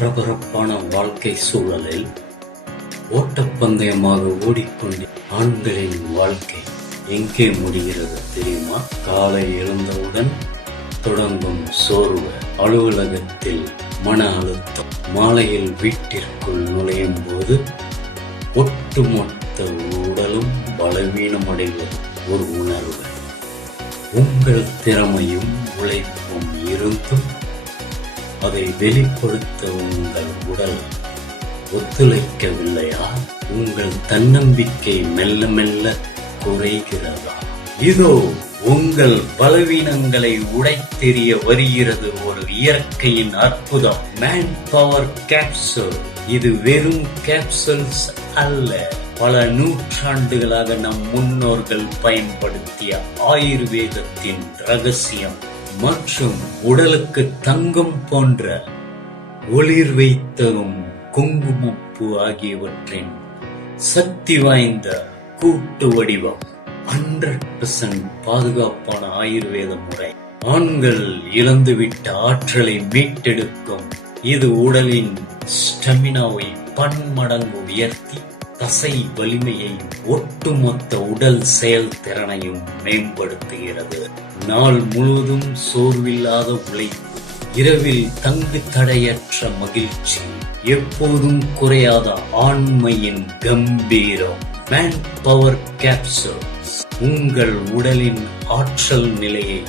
பரபரப்பான வாழ்க்கை சூழலில் ஓட்டப்பந்தயமாக ஓடிக்கொண்டு ஆண்களின் வாழ்க்கை எங்கே முடிகிறது தெரியுமா? காலை எழுந்தவுடன் தொடங்கும் சோர்வு, அலுவலகத்தில் மன அழுத்தம், மாலையில் வீட்டிற்குள் நுழையும் போது ஒட்டுமொத்த உடலும் பலவீனமடைவது ஒரு உணர்வு. உங்கள் திறமையும் உழைப்பும் இருந்தும் அதை வெளிப்படுத்த உங்கள் உடல் ஒத்துழைக்கவில்லையா? உங்கள் தன்னம்பிக்கை மெல்ல மெல்ல குறைகிறதா? இதோ உங்கள் பலவீனங்களை உடைத்தெறிய வருகிறது ஒரு இயற்கையின் அற்புதம், மேன் பவர் கேப்சூல். இது வெறும் கேப்சூல்ஸ் அல்ல, பல நூற்றாண்டுகளாக நம் முன்னோர்கள் பயன்படுத்திய ஆயுர்வேதத்தின் ரகசியம் மற்றும் உடலுக்கு தங்கம் போன்ற ஒளிர் வைத்தரும் குங்குமப்பூ ஆகியவற்றின் சக்தி வாய்ந்த கூட்டு வடிவம். 100% பாதுகாப்பான ஆயுர்வேத முறை. ஆண்கள் இழந்துவிட்ட ஆற்றலை மீட்டெடுக்கும். இது உடலின் ஸ்டெமினாவை பன்மடங்கு உயர்த்தி தசை வலிமையை, ஒட்டுமொத்த உடல் செயல்திறனையும் மேம்படுத்துகிறது. நாள் முழுவதும் சோர்வில்லாத உழைப்பு, இரவில் தங்கு தடையற்ற மகிழ்ச்சி, எப்போதும் குறையாத ஆண்மையின் கம்பீரம். மேன் பவர் கேப்சூல்ஸ் உங்கள் உடலின் ஆற்றல் நிலையை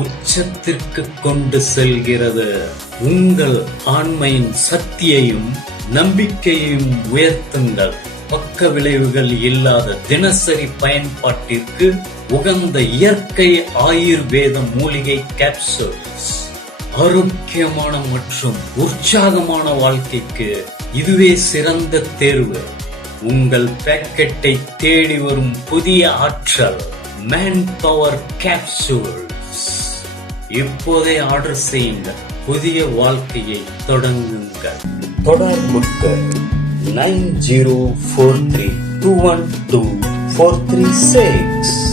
உச்சத்திற்கு கொண்டு செல்கிறது. உங்கள் ஆண்மையின் சக்தியையும் நம்பிக்கையையும் உயர்த்துங்கள். பக்க விளைவுகள் இல்லாத தினசரி பயன்பாட்டிற்கு உகந்த இயற்கை ஆயுர்வேத மூலிகை கேப்சூல்ஸ். ஆரோக்கியமான மற்றும் உற்சாகமான வாழ்க்கைக்கு இதுவே சிறந்த தேர்வு. உங்கள் பாக்கெட்டை தேடி வரும் புதிய ஆற்றல், மேன் பவர் கேப்சூல்ஸ். இப்போதே ஆர்டர் செய்யுங்கள். புதிய வாழ்க்கையை தொடங்குங்கள். தொடர்புக்கு 9043212436.